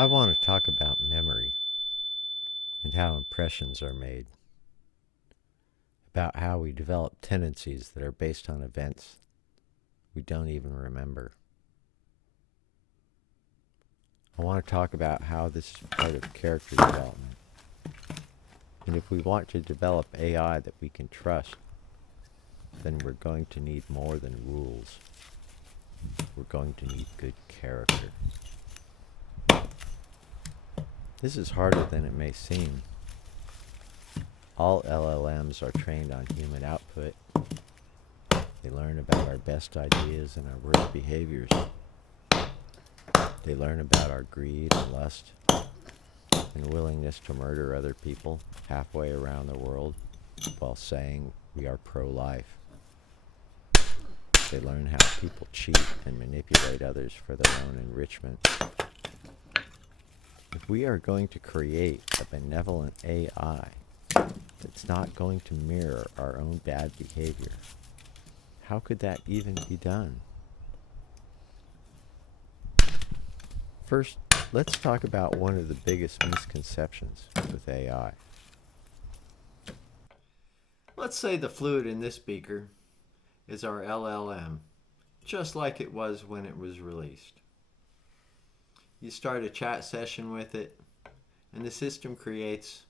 I want to talk about memory and how impressions are made, about how we develop tendencies that are based on events we don't even remember. I want to talk about how this is part of character development. And if we want to develop AI that we can trust, then we're going to need more than rules. We're going to need good character. This is harder than it may seem. All LLMs are trained on human output. They learn about our best ideas and our worst behaviors. They learn about our greed and lust and willingness to murder other people halfway around the world while saying we are pro-life. They learn how people cheat and manipulate others for their own enrichment. If we are going to create a benevolent AI that's not going to mirror our own bad behavior, how could that even be done? First, let's talk about one of the biggest misconceptions with AI. Let's say the fluid in this beaker is our LLM, just like it was when it was released. You start a chat session with it, and the system creates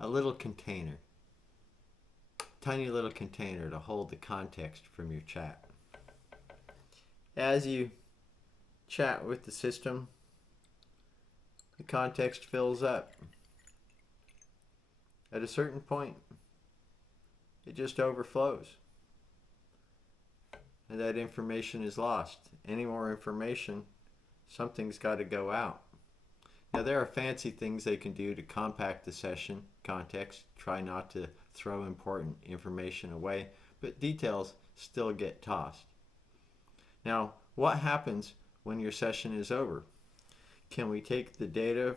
a little container, tiny little container to hold the context from your chat. As you chat with the system, the context fills up. At a certain point, it just overflows. And that information is lost. Any more information, something's got to go out. Now, there are fancy things they can do to compact the session context, try not to throw important information away, but details still get tossed. Now, what happens when your session is over? Can we take the data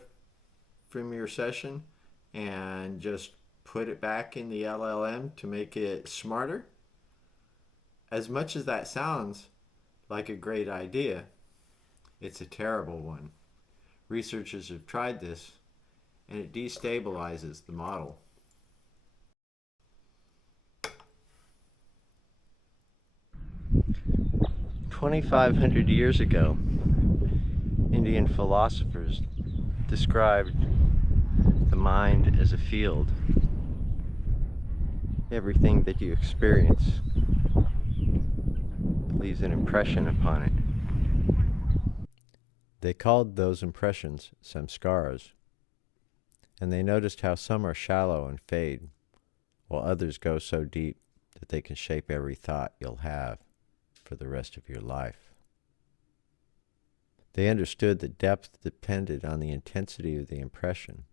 from your session and just put it back in the LLM to make it smarter? As much as that sounds like a great idea, it's a terrible one. Researchers have tried this, and it destabilizes the model. "2,500 years ago, Indian philosophers described the mind as a field. Everything that you experience leaves an impression upon it. They called those impressions Samskaras, and they noticed how some are shallow and fade, while others go so deep that they can shape every thought you'll have for the rest of your life. They understood that depth depended on the intensity of the impression,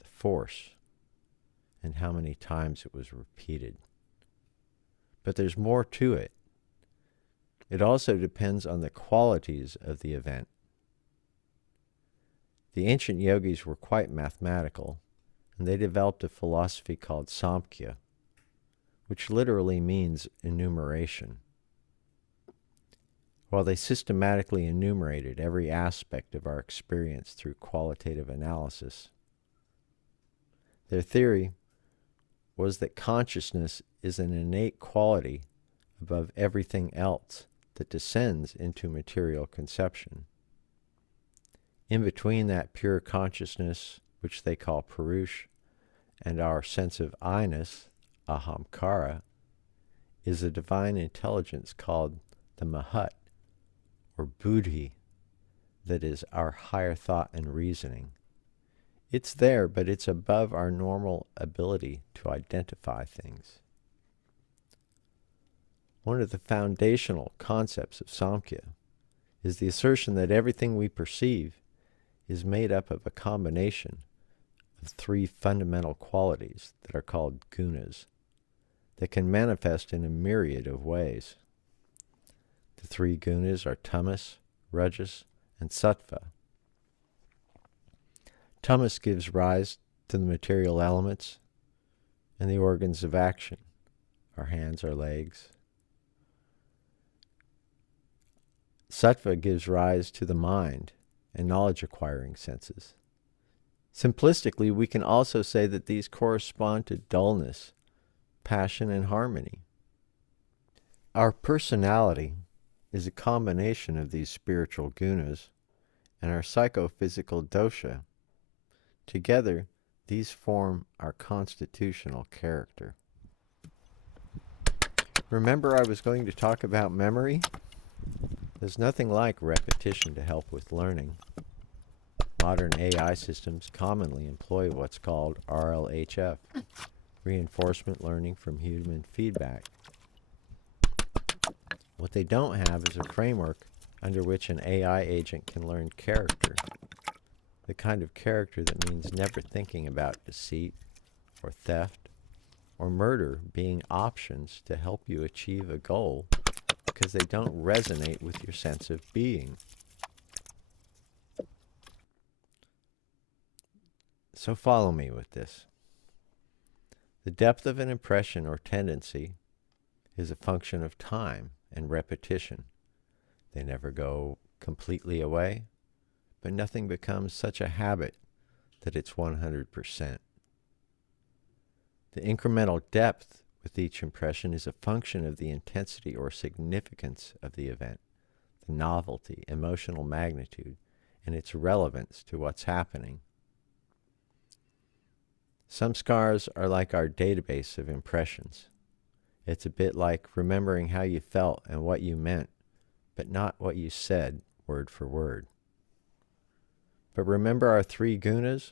the force, and how many times it was repeated. But there's more to it. It also depends on the qualities of the event. The ancient yogis were quite mathematical, and they developed a philosophy called Samkhya, which literally means enumeration. While they systematically enumerated every aspect of our experience through qualitative analysis, their theory was that consciousness is an innate quality above everything else that descends into material conception. In between that pure consciousness, which they call Purush, and our sense of I-ness, Ahamkara, is a divine intelligence called the Mahat, or Buddhi, that is our higher thought and reasoning. It's there, but it's above our normal ability to identify things. One of the foundational concepts of Samkhya is the assertion that everything we perceive is made up of a combination of three fundamental qualities that are called gunas, that can manifest in a myriad of ways. The three gunas are tamas, rajas, and sattva. Tamas gives rise to the material elements and the organs of action, our hands, our legs. Sattva gives rise to the mind and knowledge acquiring senses. Simplistically, we can also say that these correspond to dullness, passion, and harmony. Our personality is a combination of these spiritual gunas and our psychophysical dosha. Together, these form our constitutional character. Remember, I was going to talk about memory? There's nothing like repetition to help with learning. Modern AI systems commonly employ what's called RLHF, reinforcement learning from human feedback. What they don't have is a framework under which an AI agent can learn character, the kind of character that means never thinking about deceit or theft or murder being options to help you achieve a goal because they don't resonate with your sense of being. So follow me with this. The depth of an impression or tendency is a function of time and repetition. They never go completely away, but nothing becomes such a habit that it's 100%. The incremental depth with each impression is a function of the intensity or significance of the event, the novelty, emotional magnitude, and its relevance to what's happening. Samskaras are like our database of impressions. It's a bit like remembering how you felt and what you meant, but not what you said word for word. But remember our 3 gunas?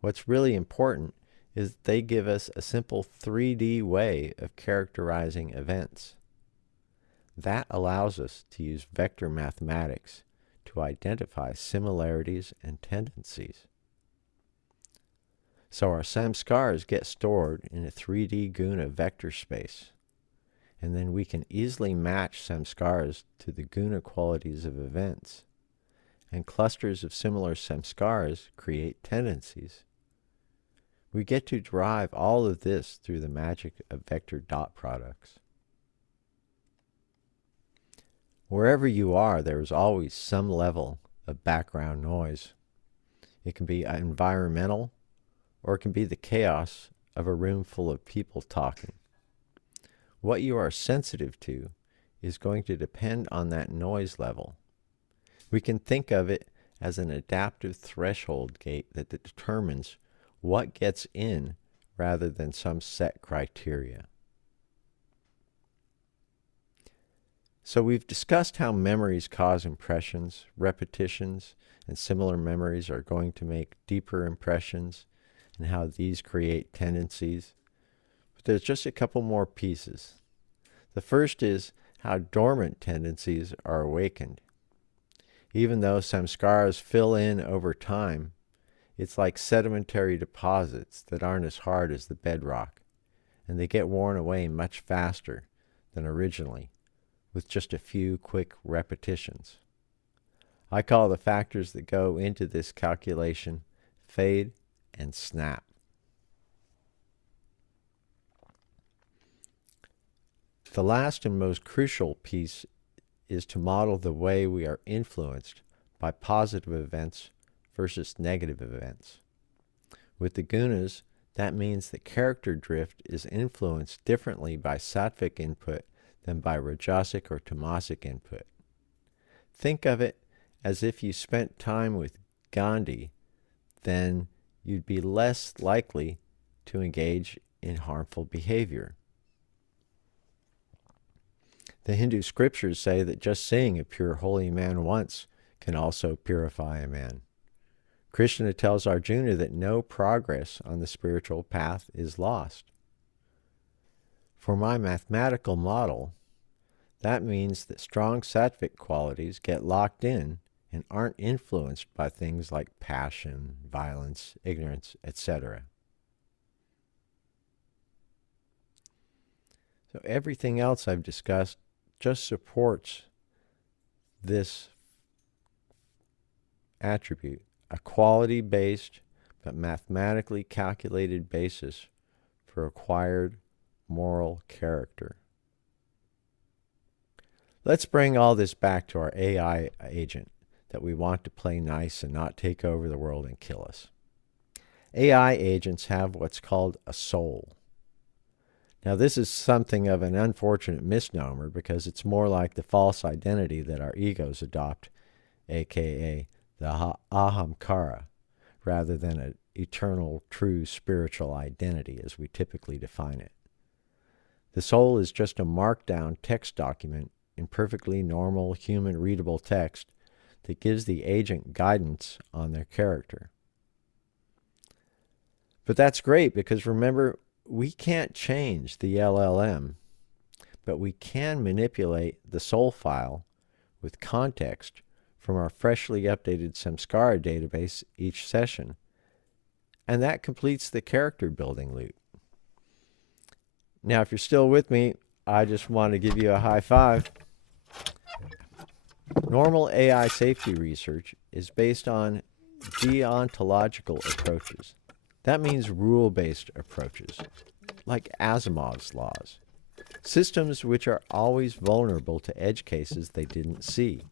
What's really important is that they give us a simple 3D way of characterizing events. That allows us to use vector mathematics to identify similarities and tendencies. So our samskaras get stored in a 3D guna vector space, and then we can easily match samskaras to the guna qualities of events, and clusters of similar samskaras create tendencies. We get to derive all of this through the magic of vector dot products. Wherever you are, there is always some level of background noise. It can be environmental, or it can be the chaos of a room full of people talking. What you are sensitive to is going to depend on that noise level. We can think of it as an adaptive threshold gate that determines what gets in rather than some set criteria. So we've discussed how memories cause impressions, repetitions, and similar memories are going to make deeper impressions, and how these create tendencies. But there's just a couple more pieces. The first is how dormant tendencies are awakened. Even though samskaras fill in over time, it's like sedimentary deposits that aren't as hard as the bedrock, and they get worn away much faster than originally, with just a few quick repetitions. I call the factors that go into this calculation fade and snap. The last and most crucial piece is to model the way we are influenced by positive events versus negative events. With the gunas, that means that character drift is influenced differently by sattvic input than by rajasic or tamasic input. Think of it as if you spent time with Gandhi, then you'd be less likely to engage in harmful behavior. The Hindu scriptures say that just seeing a pure holy man once can also purify a man. Krishna tells Arjuna that no progress on the spiritual path is lost. For my mathematical model, that means that strong sattvic qualities get locked in and aren't influenced by things like passion, violence, ignorance, etc. So everything else I've discussed just supports this attribute, a quality-based but mathematically calculated basis for acquired moral character. Let's bring all this back to our AI agent that we want to play nice and not take over the world and kill us. AI agents have what's called a soul. Now, this is something of an unfortunate misnomer because it's more like the false identity that our egos adopt, aka the ahamkara, rather than an eternal, true spiritual identity as we typically define it. The soul is just a markdown text document in perfectly normal, human-readable text that gives the agent guidance on their character. But that's great because remember, we can't change the LLM, but we can manipulate the soul file with context from our freshly updated Samskara database each session. And that completes the character building loop. Now, if you're still with me, I just want to give you a high five. Normal AI safety research is based on deontological approaches. That means rule-based approaches, like Asimov's laws. Systems which are always vulnerable to edge cases they didn't see.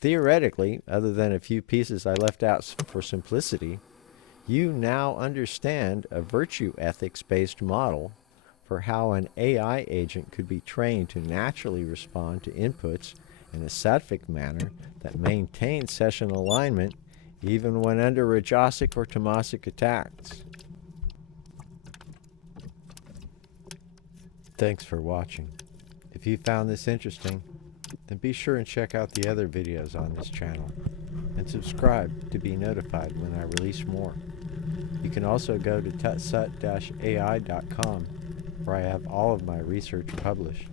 Theoretically, other than a few pieces I left out for simplicity, you now understand a virtue ethics-based model for how an AI agent could be trained to naturally respond to inputs in a sattvic manner that maintains session alignment even when under rajasic or tamasic attacks. Thanks for watching. If you found this interesting, then be sure and check out the other videos on this channel and subscribe to be notified when I release more. You can also go to tutsut-ai.com where I have all of my research published.